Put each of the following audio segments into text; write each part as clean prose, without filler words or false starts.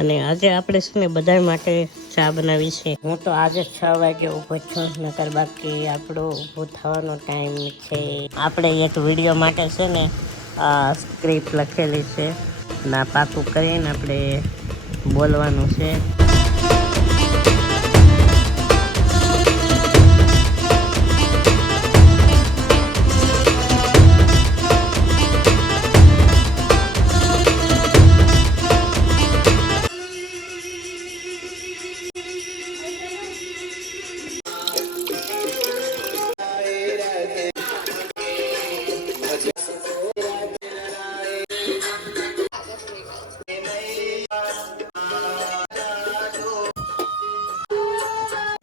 અને આજે આપણે છે ને બધા માટે ચા બનાવી છે. હું તો આજે 6 વાગે ઊભો છું, નકર બાકી આપણો ઊભો થવાનો ટાઈમ છે. આપણે એક વિડીયો માટે છે ને સ્ક્રિપ્ટ લખેલી છે, ના પાકું કરીને આપણે બોલવાનું છે.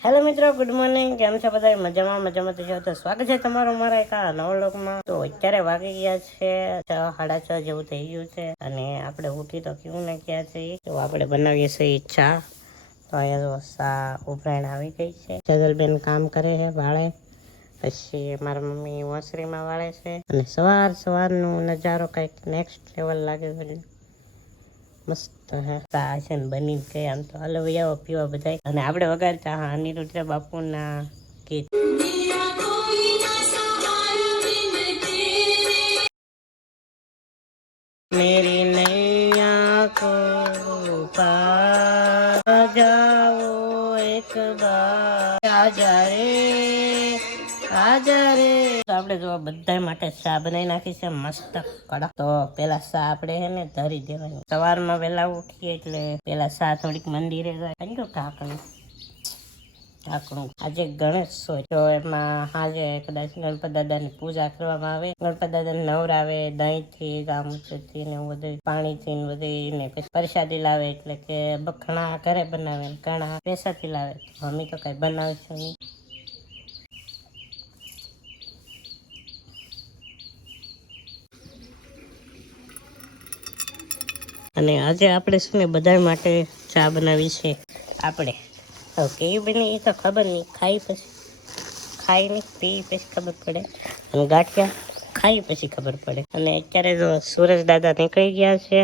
હેલો મિત્રો, ગુડ મોર્નિંગ. કેમ છો બધા? મજામાં છો તો સ્વાગત છે તમારું મારા એક આ નવા વ્લોગમાં. તો અત્યારે વાગી ગયા છે 6:30 જેવું થઈ ગયું છે અને આપણે ઉઠી તો કેવું ને ક્યાં છે. તો આપણે બનાવીએ છીએ ચા. તો અહીંયા સા ઉભરાણ આવી ગઈ છે. સજલબેન કામ કરે છે, વાળે. પછી મારા મમ્મી ઓસરીમાં વાળે છે અને સવારનો નજારો કંઈક નેક્સ્ટ લેવલ લાગે છે. મસ્ત હે ચા છે ને બની ગઈ. આમ તો હલો આવો પીવા બધા. અને આપણે વગાડતા અનિરુદ્ધ બાપુના ગીત. મેરી નૈયા કો પાર જાઓ એક બાર આજા રે. તો આપણે જો બધા માટે ચા બનાવી નાખી છે મસ્ત કડક. તો પેલા ચા આપણે હે ને ધરી દેવાની. સવારમાં વહેલા ઉઠીએ એટલે પેલા ચા થોડીક મંદિરે જાય. ઢાંકણું આજે ગણેશ હોય તો એમાં આજે કદાચ ગણપત દાદાની પૂજા કરવામાં આવે. ગણપત દાદાને નવરાવે દહીંથી, ગામથી ને બધું, પાણીથી ને બધું, ને પછી પ્રસાદી લાવે. એટલે કે ઘણા ઘરે બનાવે, ઘણા પૈસાથી લાવે. મમ્મી તો કઈ બનાવે છે નહીં. અને આજે આપણે છે ને બધા માટે ચા બનાવી છે. આપણે કેવી બની એ તો ખબર નહીં, ખાઈ નહીં પી પછી ખબર પડે. અને ગાંઠિયા ખાઈ પછી ખબર પડે. અને અત્યારે જો સુરજ દાદા નીકળી ગયા છે.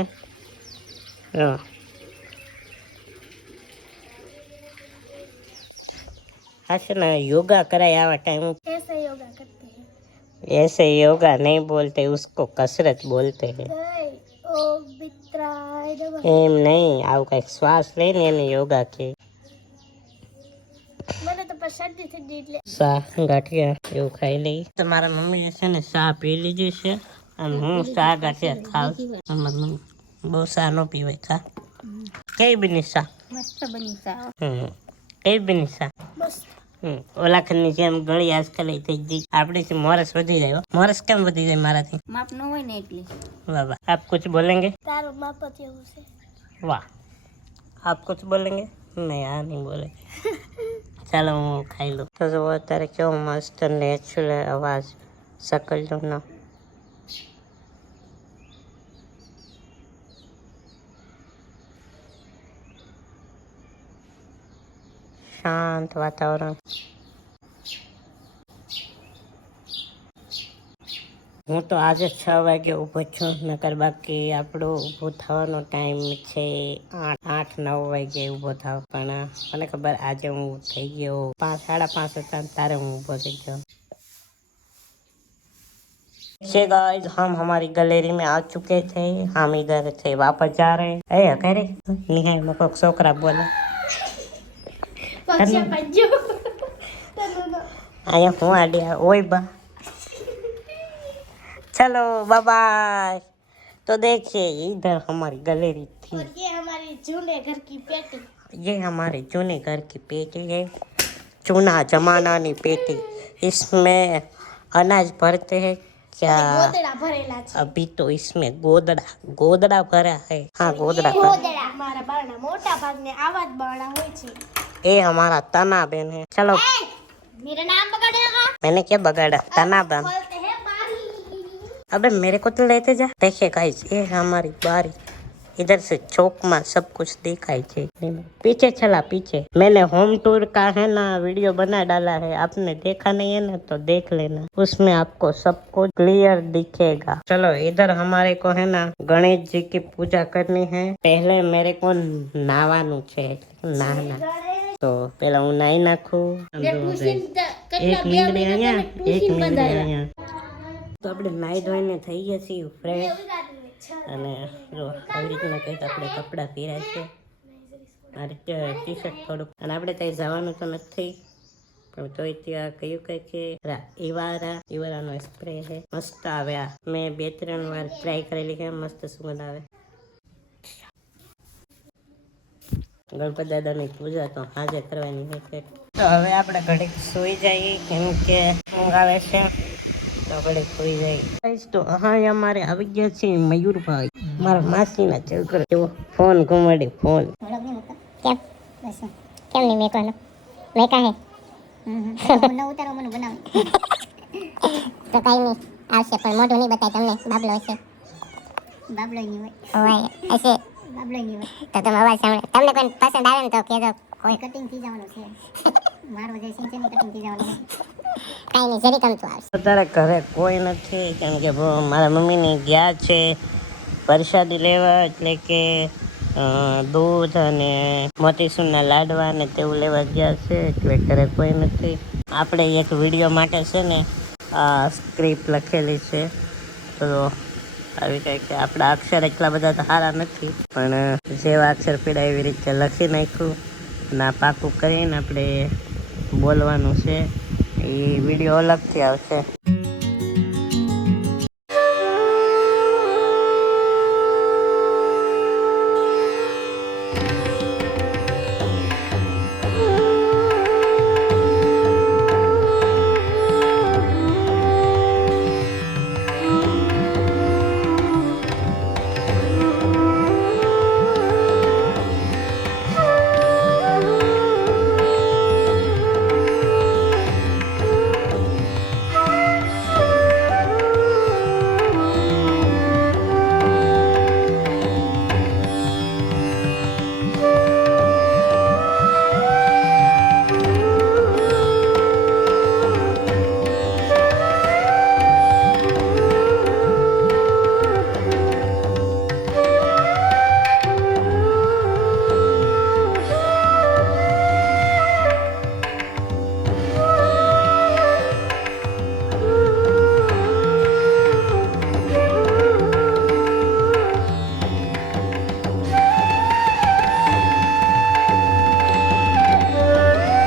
હા છે ને યોગા कराए आवा टाइम ऐसे योगा नहीं बोलते, उसको कसरत बोलते हैं. એમ નહીં, આવું કઈક શ્વાસ લઈને એને યોગા કે. ચા ગાંઠિયા એવું ખાઈ લઈ. તમારા મમ્મી છે ને ચા પી લીધી છે અને હું ચા ગાંઠિયા ખાવ. બહુ ચા નો પીવાય. ખા કઈ બની ચા? મસ્ત બની ચા. કઈ બની ચા? ઓલા ખની જેમ ગળી આજકાલ થઈ ગઈ. આપણે મોરસ વધી જાય. મોરસ કેમ વધી જાય? મારાથી માપ ન હોય ને એટલે. વાહ વાહ. આપ કુછ બોલેંગે? તારો માપ જ એવું છે. વાહ. આપ કુછ બોલેંગે? નહીં, આ નહીં બોલે. ચાલો હું ખાઈ લઉં. તો જો અત્યારે કેવો મસ્ત નેચરલ અવાજ સકલનો. શાંત વાતાવરણ. હું તો આજે 6 વાગે ઊભો છું, નકર બાકી આપણો ઊભો થવાનો ટાઈમ છે 8-9 વાગે ઊભો થાવ. પણ મને ખબર આજે હું થઈ ગયો 5-5:30 હતા તારે હું ઊભો થઈ गया. गाइस हम हमारी गैलरी में आ चुके थे. हम इधर थे वापस जा रहे हैं. कह रहे नहीं मको छोकरा बोले आया हूँ आडिया ओए बा. चलो बाय बाय. तो देखिए इधर हमारी गैलरी थी. और ये हमारे जूने घर की पेटी. ये हमारे जूने घर की पेटी है. चूना जमाना नी पेटी. इसमें अनाज भरते हैं क्या? गोदड़ा भरेला है. अभी तो इसमें गोदड़ा भरा है. हाँ गोदड़ा हमारा बारना मोटा भाग ने आवाज बारना હોય છે. ये हमारा तना बहन है. चलो मेरा नाम बगाड़ेगा. मैंने क्या बगाड़ा? तना बहन. अबे मेरे को तो लेते जा. देखिए गाइस ये हमारी बारी. इधर से चौक में सब कुछ दिखाई थे। पीछे चला पीछे, मैंने होम टूर का है ना वीडियो बना डाला है, आपने देखा नहीं है ना तो देख लेना, उसमें आपको सब कुछ क्लियर दिखेगा। चलो इधर हमारे को है ना गणेश जी की पूजा करनी है। पहले मेरे को नहावानु छे, नहाना तो पहला हूँ नाई नाखू। एक મીંગડી અહીંયા, એક મીંગડી અહીંયા। તો આપણે નાઈ ધોઈને થઈ ગયા છીએ ફ્રેશ, અને જો આવી રીતના કંઈક આપણે કપડાં પહેર્યા છે। મારે ટી શર્ટ થોડુંક, અને આપણે ત્યાં જવાનું તો નથી પણ તોય ત્યાં કયું કંઈ કે ઈવારાનો સ્પ્રે છે, મસ્ત આવે આ, મેં 2-3 વાર ટ્રાય કરેલી છે, મસ્ત સુગંધ આવે। ગણપતિ દાદાની પૂજા તો હાજર કરવાની છે। તો હવે આપણે ઘડીક સુઈ જઈએ, કેમ કે ઊંઘ આવે છે, તો ઘડીક સુઈ જઈએ। તો હા અમારે આવી ગયા છે મયુરભાઈ, મારા માસીના છોકરા, એવો ફોન ઘુમાડી ફોન। કેમ બસ કેમ નહીં મેકવાનો મેકા હે ન ઉતારો મને બનાવ તો કાઈ નહીં આવશે, પણ મોઢું નહીં બતાય તમને, બાબલો હશે, બાબલો નહીં હોય હશે, બાબલો નહીં હોય તો તમે અવાજ સાંભળે, તમને કોઈ પસંદ આવે ને તો કહેજો, કોઈ કટિંગ થઈ જવાનું છે મારો જે સીન છે ને કટિંગ થઈ જવાનું છે, કાઈ નહીં જરી કમતું આવશે। અત્યારે ઘરે કોઈ નથી, કેમ કે મારા મમ્મીને ગયા છે પ્રસાદી લેવા, એટલે કે દૂધ અને મોતીસૂરના લાડવા ને તેવું લેવા ગયા છે, એટલે ઘરે કોઈ નથી। આપણે એક વિડીયો માટે છે ને સ્ક્રિપ્ટ લખેલી છે, તો આવી કંઈક કે આપણા અક્ષર એટલા બધા તો સારા નથી, પણ જેવા અક્ષર પીડા એવી રીતે લખી નાખ્યું, ના પાકું કરીને આપણે બોલવાનું છે, એ વિડીયો અલગથી આવશે।